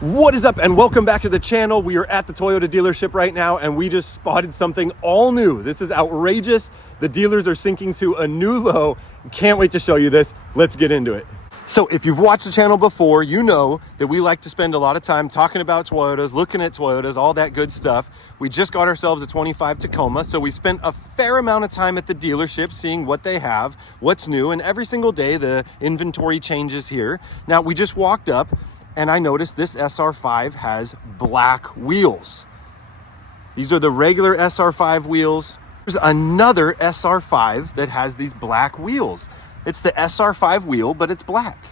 What is up, and welcome back to the channel. We are at the Toyota dealership right now, and we just spotted something all new. This is outrageous. The dealers are sinking to a new low. Can't wait to show you this. Let's get into it. So if you've watched the channel before, you know that we like to spend a lot of time talking about Toyotas, looking at Toyotas, all that good stuff. We just got ourselves a 25 Tacoma, so we spent a fair amount of time at the dealership seeing what they have, what's new, and every single day the inventory changes here. Now, we just walked up, and I noticed this SR5 has black wheels. These are the regular SR5 wheels. There's another SR5 that has these black wheels. It's the SR5 wheel, but it's black.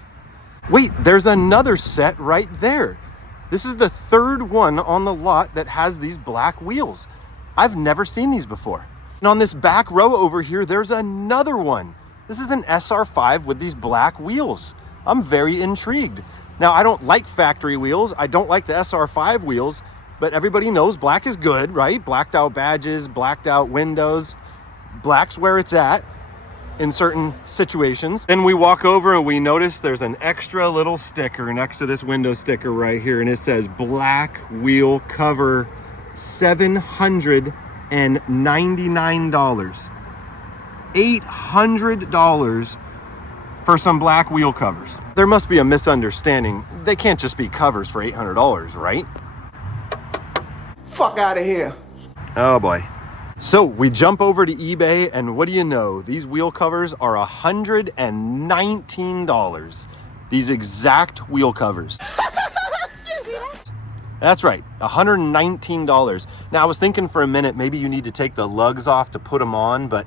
Wait, there's another set right there. This is the third one on the lot that has these black wheels. I've never seen these before. And on this back row over here, there's another one. This is an SR5 with these black wheels. I'm very intrigued. Now, I don't like factory wheels. I don't like the SR5 wheels, but everybody knows black is good, right? Blacked out badges, blacked out windows. Black's where it's at in certain situations. Then we walk over and we notice there's an extra little sticker next to this window sticker right here, and it says black wheel cover, $799. $800 for some black wheel covers. There must be a misunderstanding. They can't just be covers for $800, right? Fuck out of here. Oh boy. So we jump over to eBay, and what do you know? These wheel covers are $119. These exact wheel covers. That's right, $119. Now, I was thinking for a minute, maybe you need to take the lugs off to put them on, but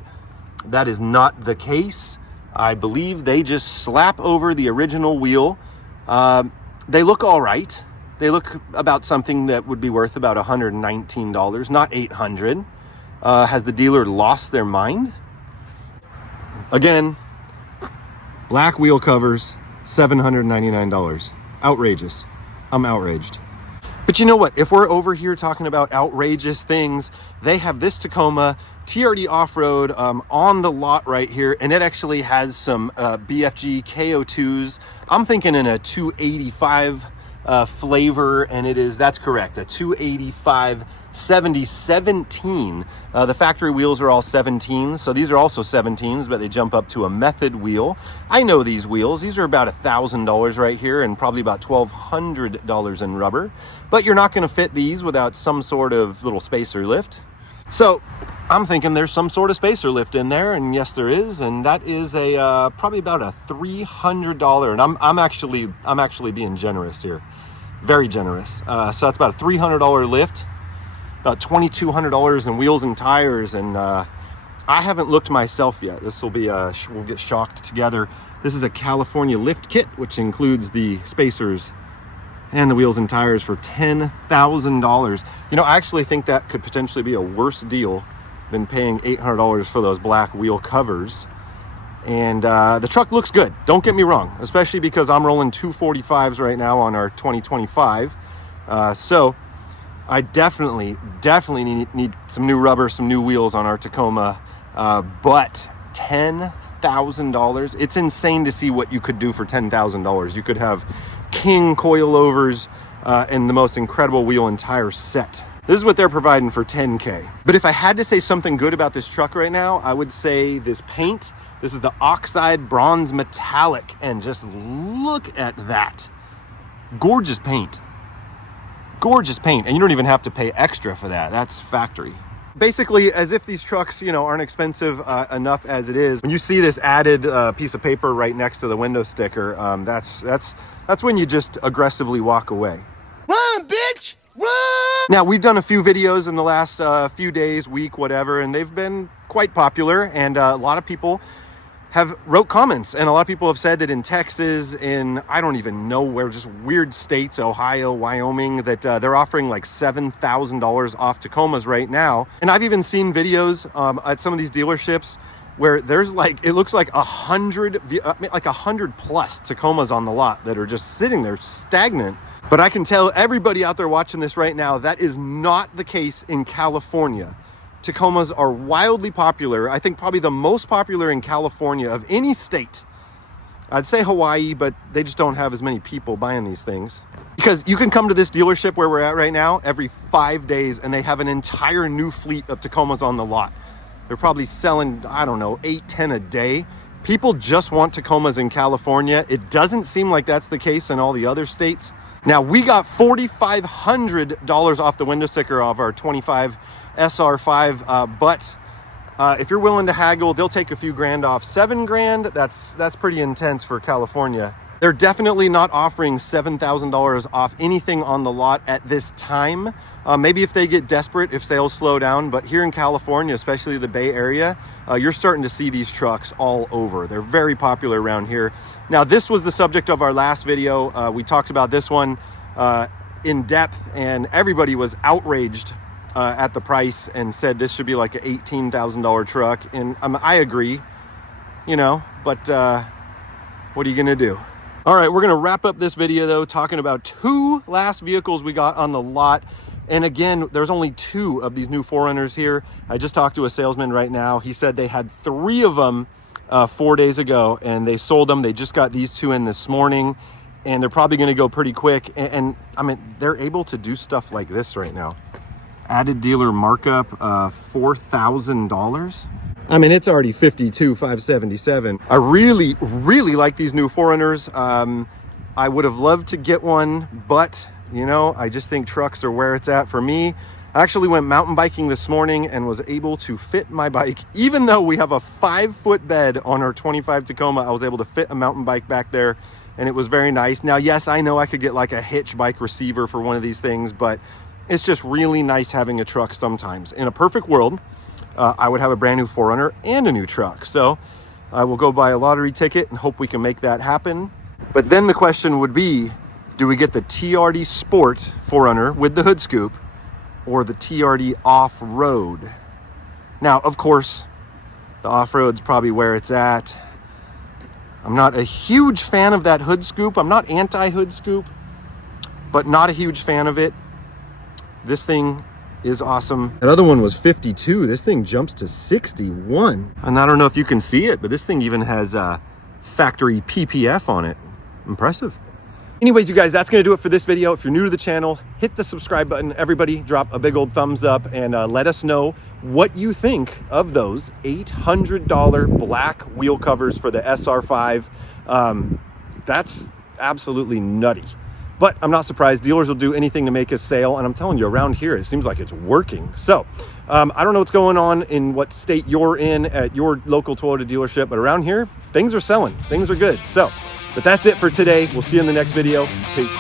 that is not the case. I believe they just slap over the original wheel. They look all right. They look about something that would be worth about $119, not $800. Has the dealer lost their mind? Again, black wheel covers, $799. Outrageous. I'm outraged. But you know what? If we're over here talking about outrageous things, they have this Tacoma TRD off-road on the lot right here, and it actually has some BFG KO2s. I'm thinking in a 285 flavor, and that's correct, a 285 7017. The factory wheels are all 17s, so these are also 17s, but they jump up to a method wheel. I know these wheels. These are about $1,000 right here, and probably about $1,200 in rubber. But you're not going to fit these without some sort of little spacer lift. So I'm thinking there's some sort of spacer lift in there, and yes, there is, and that is a probably about a $300. And I'm actually being generous here, very generous. So that's about a $300 lift. About $2,200 in wheels and tires, and I haven't looked myself yet. This will be we'll get shocked together. This is a California lift kit, which includes the spacers and the wheels and tires for $10,000. You know, I actually think that could potentially be a worse deal than paying $800 for those black wheel covers. And the truck looks good, don't get me wrong, especially because I'm rolling 245s right now on our 2025. So I definitely need some new rubber, some new wheels on our Tacoma, but $10,000, it's insane to see what you could do for $10,000. You could have king coilovers and the most incredible wheel and tire set. This is what they're providing for $10K. But if I had to say something good about this truck right now, I would say this paint. This is the oxide bronze metallic, and just look at that. Gorgeous paint. Gorgeous paint, and you don't even have to pay extra for that. That's factory. Basically, as if these trucks, you know, aren't expensive enough as it is. When you see this added piece of paper right next to the window sticker, that's when you just aggressively walk away. Run, bitch! Run! Now, we've done a few videos in the last few days, week, whatever, and they've been quite popular, and a lot of people have wrote comments, and a lot of people have said that in Texas, in I don't even know where, just weird states, Ohio, Wyoming, that they're offering like $7,000 off Tacomas right now. And I've even seen videos at some of these dealerships where there's like, it looks like 100 plus Tacomas on the lot that are just sitting there stagnant. But I can tell everybody out there watching this right now, that is not the case in California. Tacomas are wildly popular. I think probably the most popular in California of any state. I'd say Hawaii, but they just don't have as many people buying these things. Because you can come to this dealership where we're at right now every 5 days, and they have an entire new fleet of Tacomas on the lot. They're probably selling, I don't know, 8, 10 a day. People just want Tacomas in California. It doesn't seem like that's the case in all the other states. Now, we got $4,500 off the window sticker of our 25 SR5, but if you're willing to haggle, they'll take a few grand off. 7 grand, that's pretty intense for California. They're definitely not offering $7,000 off anything on the lot at this time. Maybe if they get desperate, if sales slow down, but here in California, especially the Bay Area, you're starting to see these trucks all over. They're very popular around here. Now, this was the subject of our last video. We talked about this one in depth, and everybody was outraged at the price and said this should be like an $18,000 truck. And I agree, you know, but what are you gonna do? All right, we're gonna wrap up this video though, talking about 2 last vehicles we got on the lot. And again, there's only 2 of these new 4Runners here. I just talked to a salesman right now. He said they had 3 of them 4 days ago, and they sold them. They just got these 2 in this morning, and they're probably gonna go pretty quick. And I mean, they're able to do stuff like this right now. Added dealer markup, $4,000. I mean, it's already $52,577. I really, really like these new 4Runners. I would have loved to get one, but you know, I just think trucks are where it's at for me. I actually went mountain biking this morning and was able to fit my bike. Even though we have a 5-foot bed on our 25 Tacoma, I was able to fit a mountain bike back there, and it was very nice. Now, yes, I know I could get like a hitch bike receiver for one of these things, but it's just really nice having a truck sometimes. In a perfect world, I would have a brand new 4Runner and a new truck. So I will go buy a lottery ticket and hope we can make that happen. But then the question would be, do we get the TRD Sport 4Runner with the hood scoop or the TRD Off-Road? Now, of course, the off-road's probably where it's at. I'm not a huge fan of that hood scoop. I'm not anti-hood scoop, but not a huge fan of it. This thing is awesome. That other one was 52. This thing jumps to 61. And I don't know if you can see it, but this thing even has factory PPF on it. Impressive. Anyways, you guys, that's gonna do it for this video. If you're new to the channel, hit the subscribe button. Everybody drop a big old thumbs up and let us know what you think of those $800 black wheel covers for the SR5. That's absolutely nutty. But I'm not surprised. Dealers will do anything to make a sale. And I'm telling you, around here, it seems like it's working. So I don't know what's going on in what state you're in at your local Toyota dealership, but around here, things are selling. Things are good. So, but that's it for today. We'll see you in the next video. Peace.